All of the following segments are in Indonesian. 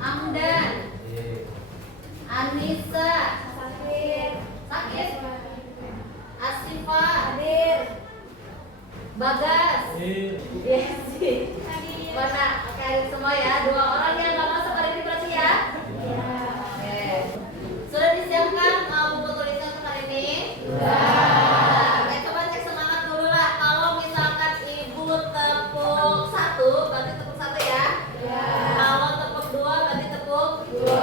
Amdan. Anissa. Sakit. Asifa. Hadir. Bagas. Yesi. Mana? Oke, semua ya. 2 orang yang nggak masuk hari ini berarti ya? Oke. Sudah disiapkan buku tulisan untuk hari ini? Sudah. Oke, coba cek semangat dulu lah. Kalau misalkan ibu tepuk 1, berarti tepuk 1 ya? Kalau tepuk 2, berarti tepuk 2.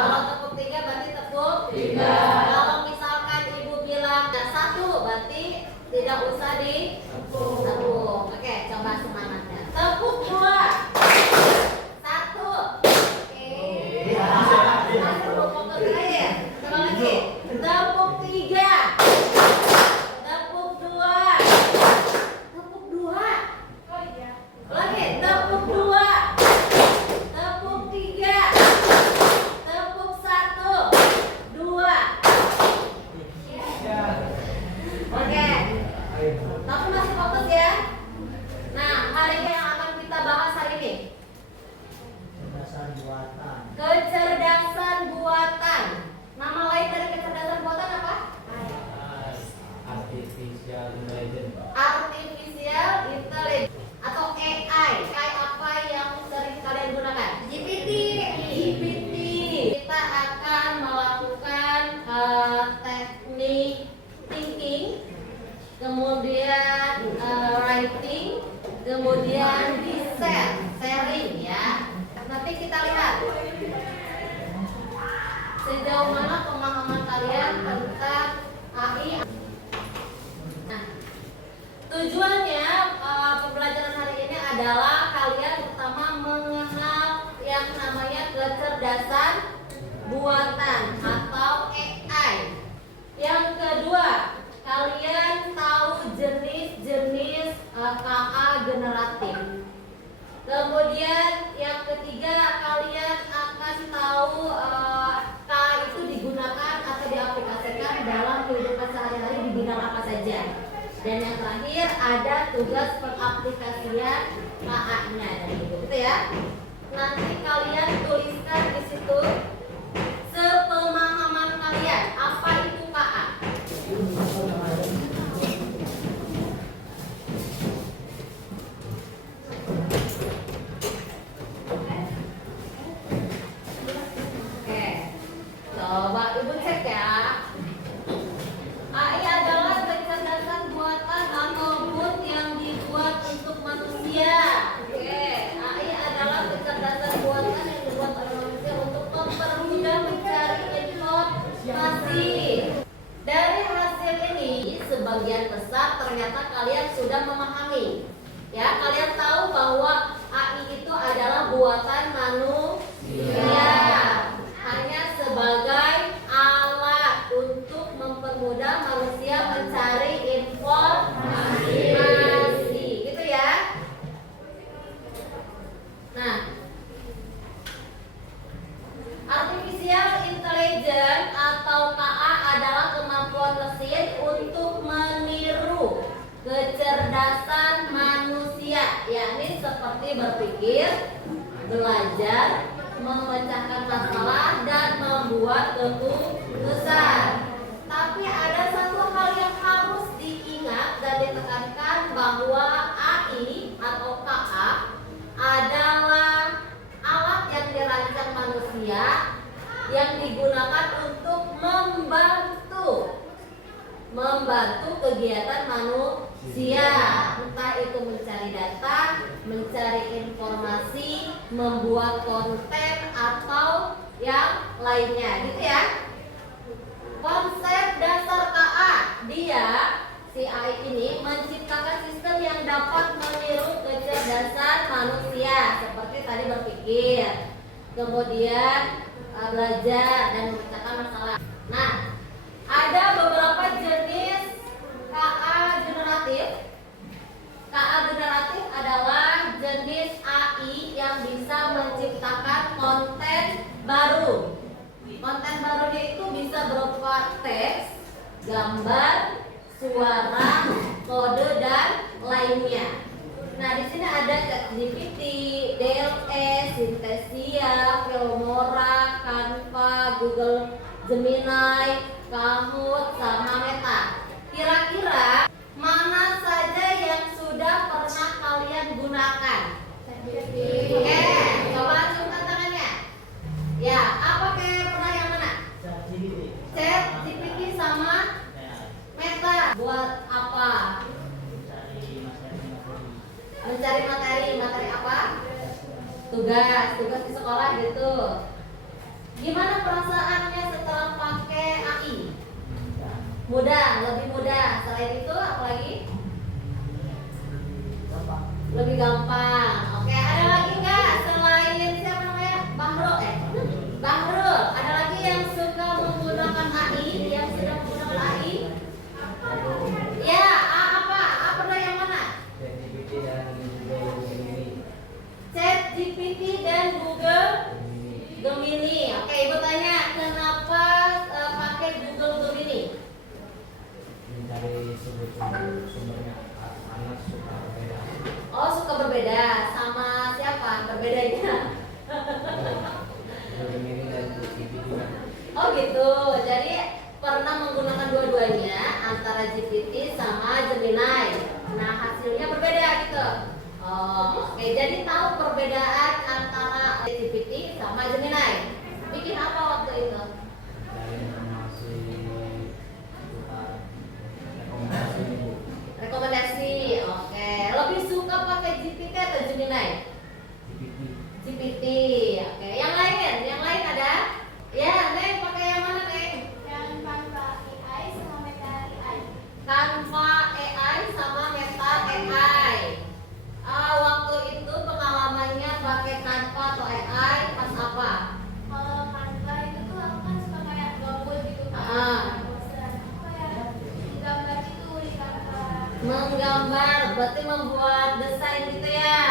Kalau tepuk 3, berarti tepuk 3. Kalau misalkan ibu bilang 1, berarti tidak usah ditepuk. Oke, coba semangatnya. Tepuk 2. 1. Oke. Tepuk fokus terakhir. Coba lagi. Tepuk 3. Tepuk 2. Tepuk 2. Lagi. Tepuk 2. Tepuk 3. Tepuk 1. 2. Oke. Tapi masih fokus ya. Nah, hari ini yang akan kita bahas hari ini kecerdasan buatan. Nama lain dari kecerdasan buatan apa? Artificial intelligence. Artificial intelligence atau AI. AI apa yang sering kalian gunakan? GPT. Kita akan melakukan teknik thinking, kemudian writing, kemudian sharing ya. Nanti kita lihat sejauh mana pemahaman kalian tentang AI. Nah, tujuannya pembelajaran hari ini adalah kalian pertama mengenal yang namanya kecerdasan buatan atau AI. Yang kedua, kalian tahu jenis-jenis KA generatif. Kemudian yang ketiga, kalian akan tahu KA itu digunakan atau diaplikasikan dalam kehidupan sehari-hari di bidang apa saja. Dan yang terakhir ada tugas pengaplikasian KA-nya dari ibu, gitu ya. Nanti kalian tuliskan di situ sepemahaman kalian apa itu KA. Coba ibu cek ya. AI adalah kecerdasan buatan atau bot yang dibuat untuk manusia. Oke, AI adalah kecerdasan buatan yang dibuat oleh manusia untuk mempermudah mencari informasi. Dari hasil ini, sebagian besar ternyata kalian sudah memahami. Ya, kalian tahu bahwa AI itu adalah buatan manusia. Hanya sebagai alat untuk mempermudah manusia mencari informasi, gitu ya. Nah, artificial intelligence atau KA adalah kemampuan mesin untuk meniru kecerdasan manusia, yakni seperti berpikir, belajar, memecahkan masalah, dan membuat keputusan. Tapi ada satu hal yang harus diingat dan ditekankan, bahwa AI atau KA adalah alat yang dirancang manusia yang digunakan untuk membantu kegiatan manusia, entah itu mencari data, mencari informasi, membuat konten, atau yang lainnya, gitu ya. Konsep dasar KA, si AI ini menciptakan sistem yang dapat meniru kecerdasan manusia, seperti tadi berpikir, kemudian belajar, dan memecahkan masalah. Nah, ada beberapa jenis KA generatif. KA generatif adalah jenis AI yang bisa menciptakan konten baru. Konten barunya itu bisa berupa teks, gambar, suara, kode, dan lainnya. Nah, di sini ada ChatGPT, DLS, Synthesia, Film Google Gemini, Kahoot, sama Meta. Kira-kira mana saja yang sudah pernah kalian gunakan? Oke, coba acungkan tangannya. Ya, apa kayak pernah yang mana? ChatGPT sama Meta. Buat apa? Mencari materi. Materi apa? Tugas di sekolah gitu. Gimana perasaannya setelah pakai AI? Mudah, lebih mudah. Selain itu apa lagi? Lebih gampang. Oke, ada lagi nggak selain siapa namanya? Bahrul. Ada lagi yang suka menggunakan AI? Yang sudah menggunakan AI? Ya, apa? Apa yang mana? ChatGPT dan Google Gemini. Oke, ibu tanya, kenapa pakai Google Gemini? Mencari sumbernya, anak suka berbeda. Oh, suka berbeda. Sama siapa berbedanya? Gemini dan GPT. Oh gitu. Jadi pernah menggunakan dua-duanya antara GPT sama Gemini. Nah, hasilnya berbeda gitu. Oh, oke. Jadi tahu perbedaan antara GPT sama Gemini. Bikin apa waktu itu? Dari informasi rekomendasi ibu. Rekomendasi. Oke. Lebih suka pakai GPT atau Gemini? GPT. GPT. Oke. Yang lain ada? Ya, Neng pakai yang mana, Neng? Yang Canva AI sama Meta AI. Canva AI sama Meta AI. Waktu itu pengalamannya pakai Canva atau AI pas apa? Kalau Canva itu tuh aku kan suka kayak gambar gitu kan. Ah. Bosan. Apa ya? Gambar itu di Canva. Menggambar, berarti membuat desain gitu ya.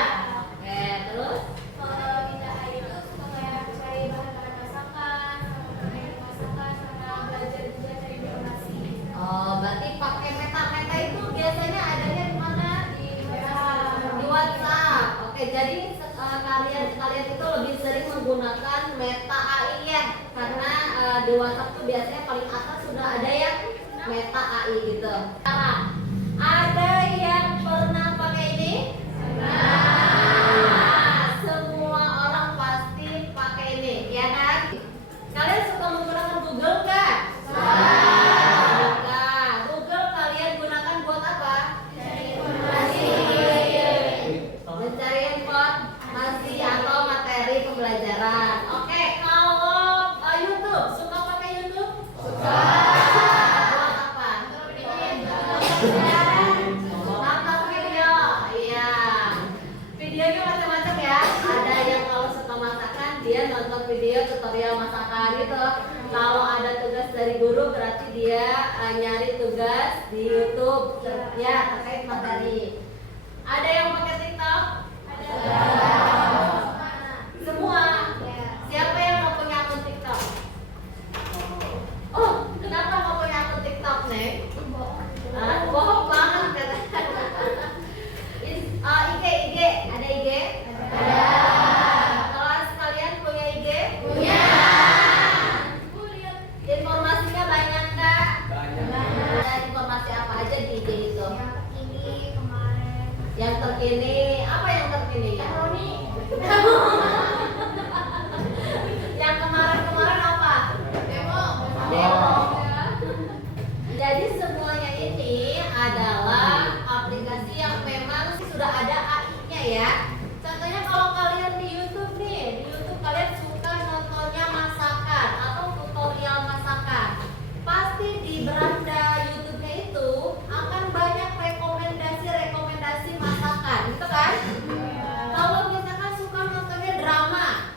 Oke, terus? Kalau Meta AI itu suka kayak cari bahan-bahan masakan, sama teknik masakan, sama belajar juga cari informasi. Oh, berarti pakai Meta itu biasanya adanya di mana? Di WhatsApp. Di WhatsApp. Oke, jadi kalian itu lebih sering menggunakan Meta AI ya, karena di WhatsApp tuh biasanya paling atas sudah ada yang Meta AI gitu. Sekarang ada yang pernah pakai ini? Nah, semua orang pasti pakai ini, ya kan? Kalian suka menggunakan Google nggak? Bukan. Google kalian gunakan buat apa? Mencari informasi atau materi pembelajaran. Oke, kalau YouTube, suka pakai YouTube? Suka. Buat apa? Nonton video. Iya. Videonya macam-macam ya. Ada yang kalau suka masakan, dia nonton video tutorial masakan gitu. Kalau ada tugas dari guru, berarti dia nyari tugas di YouTube ya terkait materi. Ada yang pakai TikTok? Semua. Siapa yang mau punya akun TikTok? Oh, kenapa mau punya akun TikTok, Neng? Bohong banget katanya. IG, ada IG? Ada. Kelas kalian punya IG? Punya. Informasinya banyak nggak? Banyak. Ada informasi apa aja di IG itu? Yang ini kemarin. Yang terkini, apa yang terkini ya? Roni. Yang kemarin apa? Demo. Demo. Jadi semuanya ini adalah aplikasi yang memang sudah ada AI-nya ya. Contohnya kalau kalian di YouTube nih, di YouTube kalian suka nontonnya masakan atau tutorial masakan. Pasti di beranda YouTube-nya itu akan banyak rekomendasi masakan, gitu kan? Kalau misalkan suka nontonnya drama,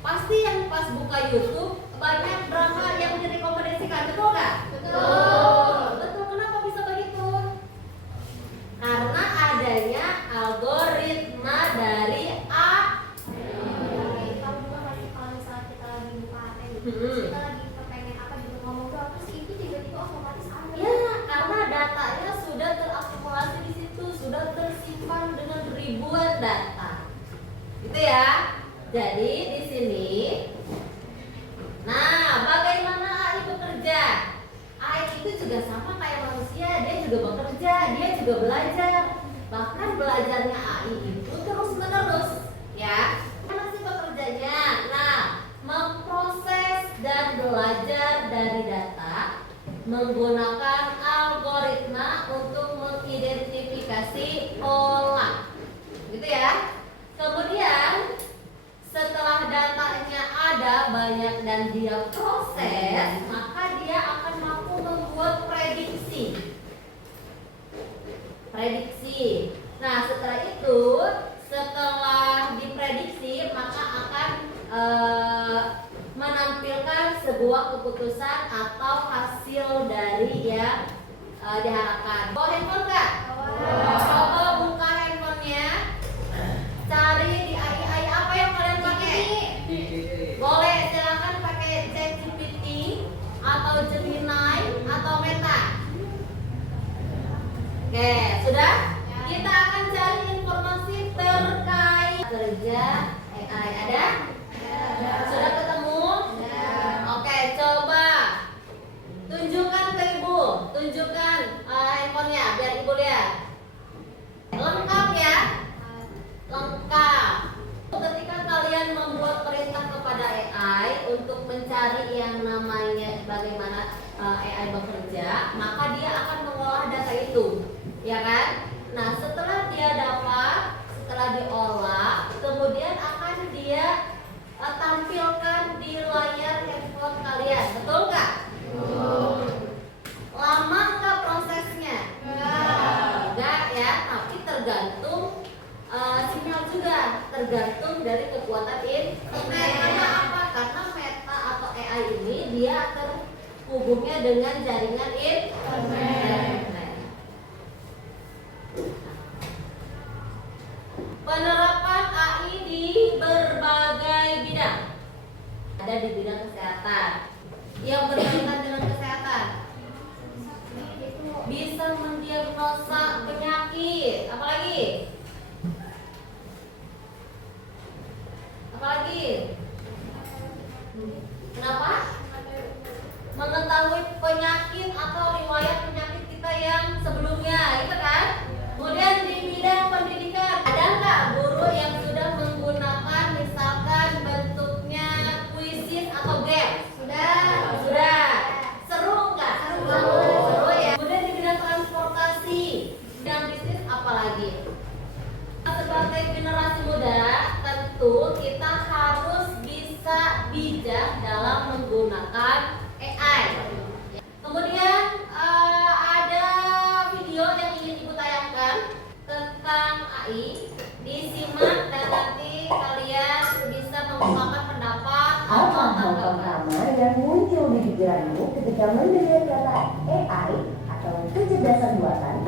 pasti yang pas buka YouTube banyak drama yang direkomendasikan, betul nggak? Betul. Kenapa bisa begitu? Karena adanya algoritma dari Kamu juga pasti kalau misalnya kita lagi buka HP gitu, Hmm. kita lagi kepengen apa gitu ngomong tuh apa sih itu tiba-tiba otomatis ambil. Ya, karena datanya sudah terakumulasi di situ, sudah tersimpan dengan ribuan data. Gitu ya. Jadi di sini, nah menggunakan algoritma untuk mengidentifikasi pola, gitu ya. Kemudian setelah datanya ada banyak dan dia proses, maka dia akan mampu membuat prediksi. Nah, setelah itu, setelah diprediksi, maka akan menampilkan sebuah keputusan atau hasil dari yang diharapkan. Bawa handphone nggak? Coba buka handphonenya, cari di AI apa yang kalian pakai. Boleh, silakan pakai ChatGPT atau Gemini atau Meta. Oke, sudah? Kita akan cari informasi terkait kerja AI. Ada? Sudah ketemu? Oke, coba tunjukkan ke ibu, tunjukkan handphonenya biar ibu lihat. Lengkap ya? Lengkap. Ketika kalian membuat perintah kepada AI untuk mencari yang namanya bagaimana AI bekerja, maka dia akan mengolah data itu, ya kan? Nah, setelah dia dapat, setelah diolah, kemudian akan dia tampilkan di layar handphone kalian, betul nggak? Lama nggak prosesnya? Enggak ya, tapi tergantung sinyal juga, tergantung dari kekuatan internet. Karena apa? Karena Meta atau AI ini dia terhubungnya dengan jaringan internet. Penerapan AI di berbagai bidang. Ada di bidang kesehatan. Yang berkaitan dengan kesehatan. Bisa mendiagnosa penyakit. Apalagi? Kenapa? Mengetahui penyakit atau riwayat penyakit kita yang sebelumnya, gitu kan? Kemudian di bidang pendidikan, ada nggak guru yang sudah menggunakan misalkan bentuknya kuisis atau game? Sudah. Seru nggak? Seru ya. Kemudian di bidang transportasi, bidang bisnis apalagi? Sebagai generasi muda, tentu kita harus bisa bijak dalam menggunakan AI. Kemudian ada video yang ingin ibu tayangkan tentang AI. Disimak dan nanti kalian bisa mengungkapkan pendapat Apa hal pertama yang muncul di pikiranmu ketika mendengar kata AI atau kecerdasan buatan?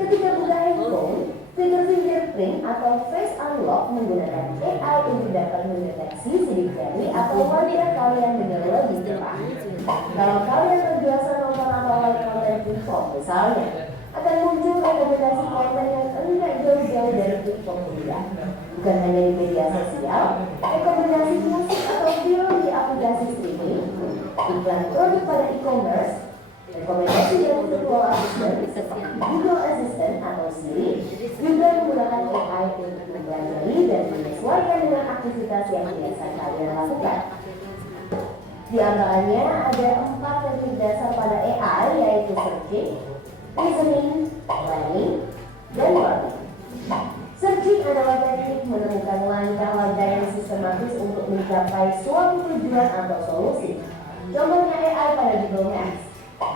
Ketika buka handphone, fitur fingerprint atau face unlock menggunakan AI untuk dapat mendeteksi sidik jari atau wajah kalian dengan lebih cepat. Kalau kalian terbiasa nonton atau like konten TikTok misalnya, akan muncul rekomendasi konten yang enggak jauh-jauh dari TikTok juga. Bukan hanya di media sosial, rekomendasi musik atau film di aplikasi streaming, iklan produk pada e-commerce, rekomendasi dari virtual assistant seperti Google Assistant atau Siri juga menggunakan AI untuk mempelajari dan menyesuaikan dengan aktivitas yang biasa kalian lakukan. Di antaranya ada 4 teknik dasar pada AI, yaitu searching, reasoning, learning, dan learning. Searching adalah teknik menemukan langkah-langkah yang sistematis untuk mencapai suatu tujuan atau solusi. Contohnya AI pada Google Maps.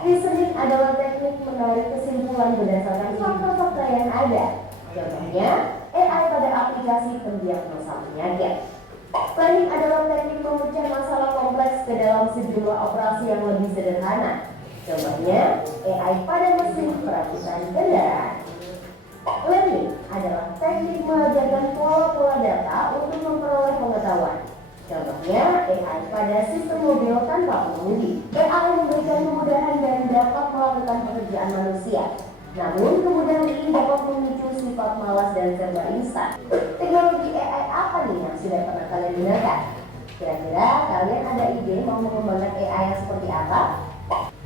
Reasoning adalah teknik menarik kesimpulan berdasarkan fakta-fakta yang ada. Contohnya AI pada aplikasi pendiagnosa penyakit. Planning adalah teknik memecah masalah kompleks ke dalam sejumlah operasi yang lebih sederhana. Contohnya AI pada mesin perakitan kendaraan. Learning adalah teknik mengajarkan pola-pola data untuk memperoleh pengetahuan. Contohnya AI pada sistem mobil tanpa pengemudi. AI memberikan kemudahan dan dapat melakukan pekerjaan manusia. Namun kemudahan ini dapat memicu sifat malas dan serba instan. Teknologi AI apa nih yang sudah pernah kalian gunakan? Kira-kira kalian ada ide mau mengembangkan AI yang seperti apa?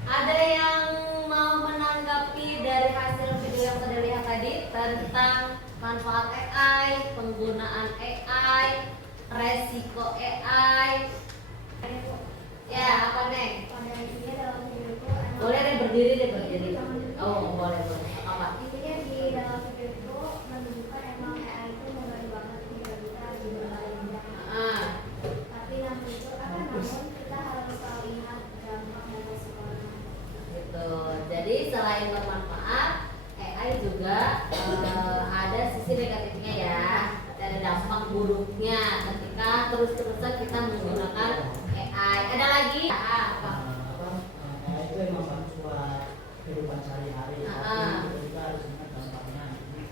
Ada yang mau menanggapi dari hasil video yang sudah lihat tadi tentang manfaat AI, penggunaan AI, resiko AI? Ya, apa Neng? Pada intinya dalam video itu Boleh kita menggunakan AI. Ada lagi? Apa? Itu emang bagus buat kehidupan sehari-hari. Tapi kita harus ingat dampaknya. Jadi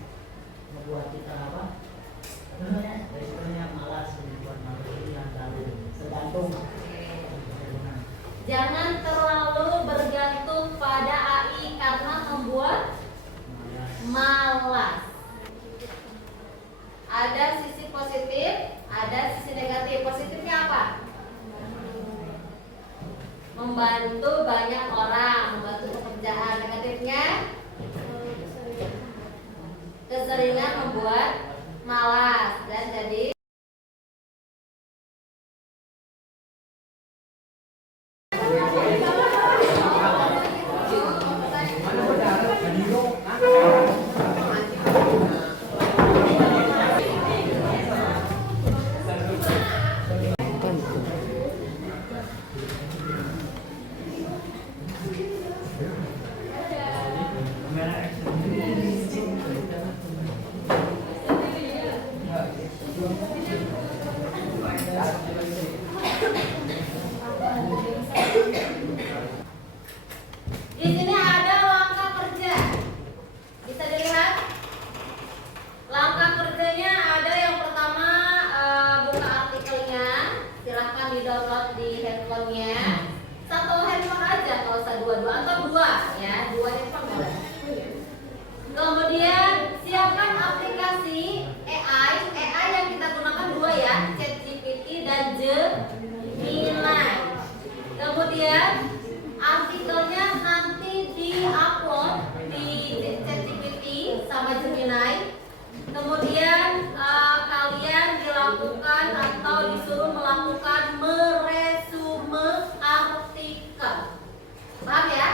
membuat kita apa? Resikonya malas buat materi yang terlalu tergantung. Jangan terlalu bergantung pada AI karena membuat malas. Ada sisi positif, ada sisi negatif. Positifnya apa? Membantu banyak orang, membantu pekerjaan. Negatifnya keseringan membuat malas dan jadi di sini ada langkah kerja. Bisa dilihat? Langkah kerjanya ada yang pertama, buka artikelnya. Silahkan di-download di handphonenya. Satu handphone aja, kalau usah dua-dua atau dua ya, dua handphone boleh. Kemudian siapkan aplikasi AI. AI yang kita gunakan dua ya, ChatGPT dan Gemini. Kemudian artikelnya nanti di-upload di ChatGPT sama Gemini. Kemudian kalian dilakukan atau disuruh melakukan meresume artikel. Paham ya?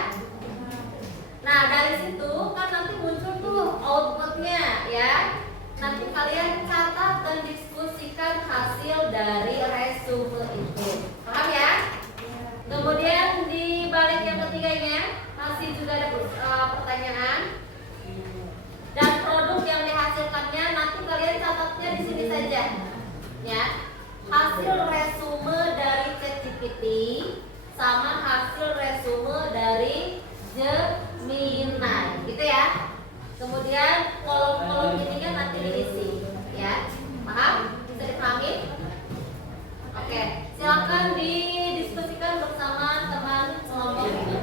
Nah, dari situ kan nanti muncul tuh outputnya ya. Nanti kalian catat dan diskusikan hasil dari resume itu. Paham ya? Kemudian di balik yang ketiganya masih juga ada pertanyaan dan produk yang dihasilkannya nanti kalian catatnya di sini saja ya. Hasil resume dari ChatGPT sama hasil resume dari Gemini gitu ya. Kemudian kolom-kolom ininya nanti diisi ya. Paham? Bisa dipahami? Oke, silakan didiskusikan bersama teman kelompok ini.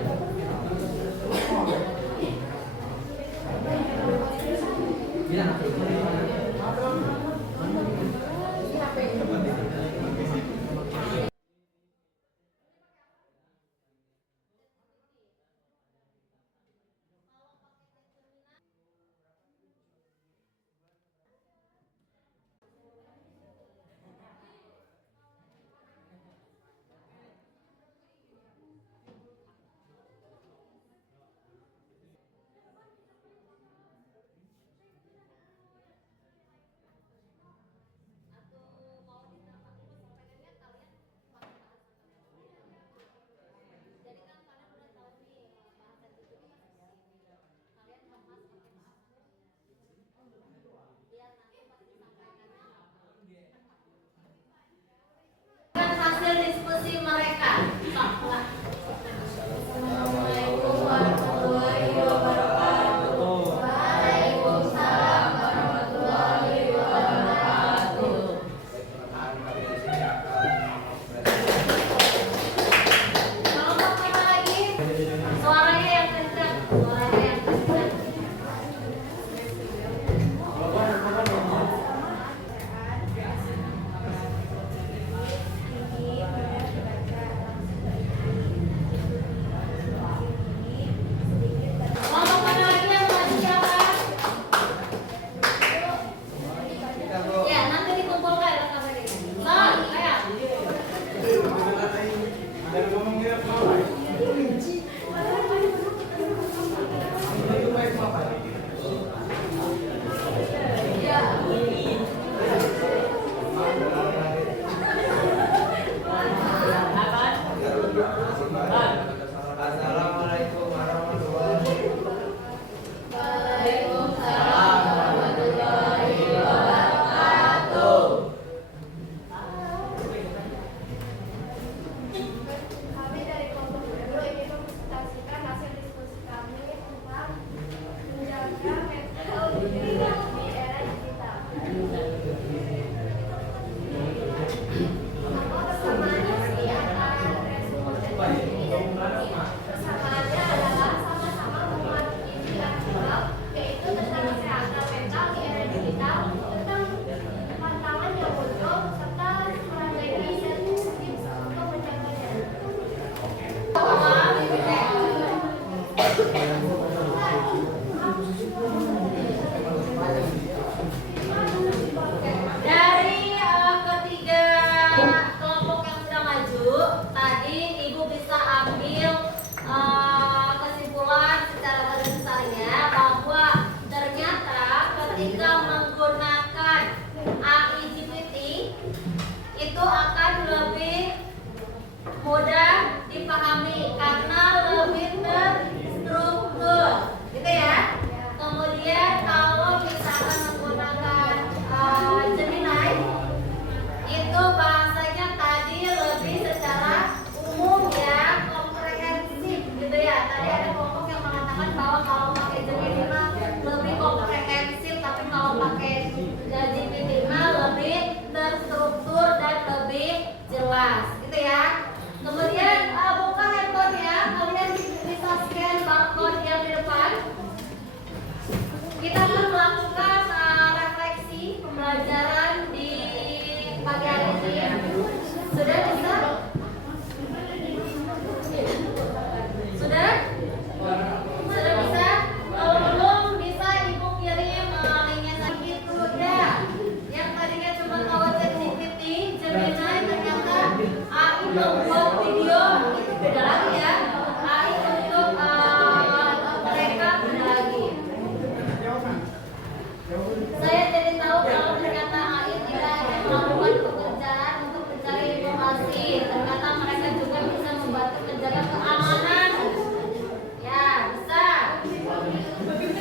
tadi Ibu bisa ambil kesimpulan secara garis besarnya bahwa ternyata ketika menggunakan AI GPT itu akan lebih mudah dipahami karena lebih terstruktur, gitu ya. Kemudian kalau misalkan menggunakan Gemini itu bahasanya tadi lebih secara umum ya, komprehensif gitu ya. Tadi ada kelompok yang mengatakan bahwa kalau pakai Gemini mah lebih komprehensif, tapi kalau pakai GPT mah lebih terstruktur dan lebih jelas gitu ya. Kemudian buka handphone ya, kalian bisa scan barcode yang di depan. Kita akan melakukan refleksi pembelajaran di pagi hari ini. Sudah bisa? Sudah? Sudah bisa? Kalau belum bisa Ibu kirim linknya saja itu ya. Yang tadinya cuma tahu ChatGPT, Gemini ternyata AI membuat video itu beda lagi ya. AI untuk mereka beda lagi. Saya jadi tahu kalau ternyata AI tidak hanya melakukan pekerjaan untuk mencari informasi, ternyata mereka juga bisa membantu menjaga keamanan. Ya, bisa.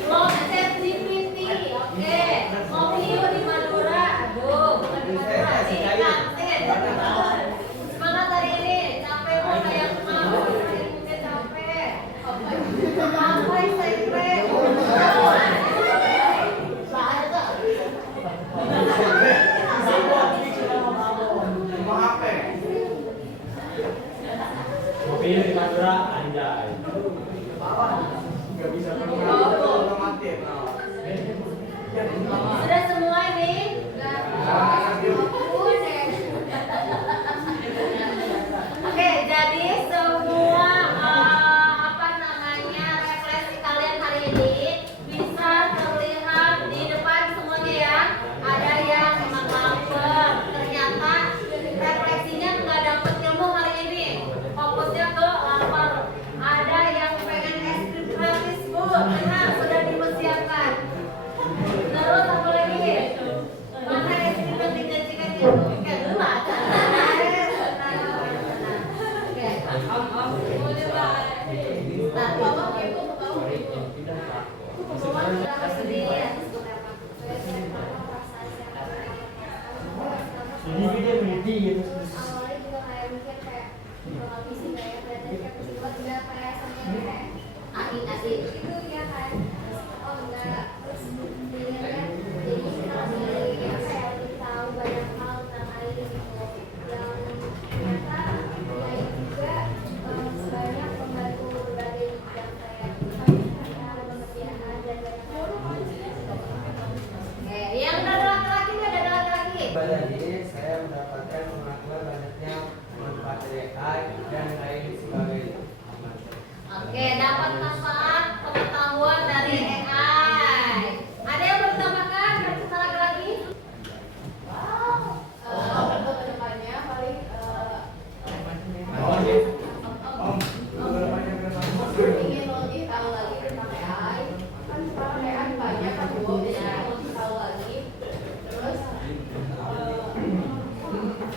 Loh, ChatGPT, oke. Ngopi yuk di Madura. Aduh, bukan di Madura, di kantin. Semangat hari ini. Capek kok kayak mau. Mungkin capek. Apa SMP? Mobil di Madura, anjay. Nggak bisa Sudah semua ini? Oke, jadi semua refleksi kalian hari ini bisa terlihat di depan semuanya ya. Ada yang memang lapar, ternyata refleksinya nggak dapat ilmu hari ini, fokusnya ke lapar. Ada yang pengen es krim gratis bu, tenang sudah dipersiapkan. Terus apa lagi? Mana es krim yang dijanjikan itu? Kayak dulu ada. Ini video meniti gitu. Awalnya juga kayak mikir kayak bakal visi kayak kayak peristiwa tidak kayak sampai kayak Asik. itu ya kan. Oh enggak, terus dilihatnya jadi kami apa ya lebih tahu banyak hal tentang air gitu yang ternyata ya juga sebanyak membantu berbagai bidang kayak pemerintahan, pekerjaan dan banyak hal. Oke, yang udah ada laki-laki nggak ada laki-laki? Tadi saya mendapatkan pengakuan banyaknya manfaat dari AI dan lain sebagainya. Oke, dapat manfaat pengetahuan dari AI. Ada yang mau ditambahkan dari kita laki-laki? Untuk kedepannya paling ingin lebih tahu lagi tentang AI. Kan sekarang AI banyak kan Bu, bisa lebih tahu lagi. Terus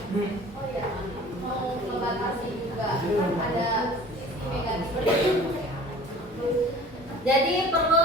oh ya, mau membatasi juga kan ada sisi negatif. Jadi perlu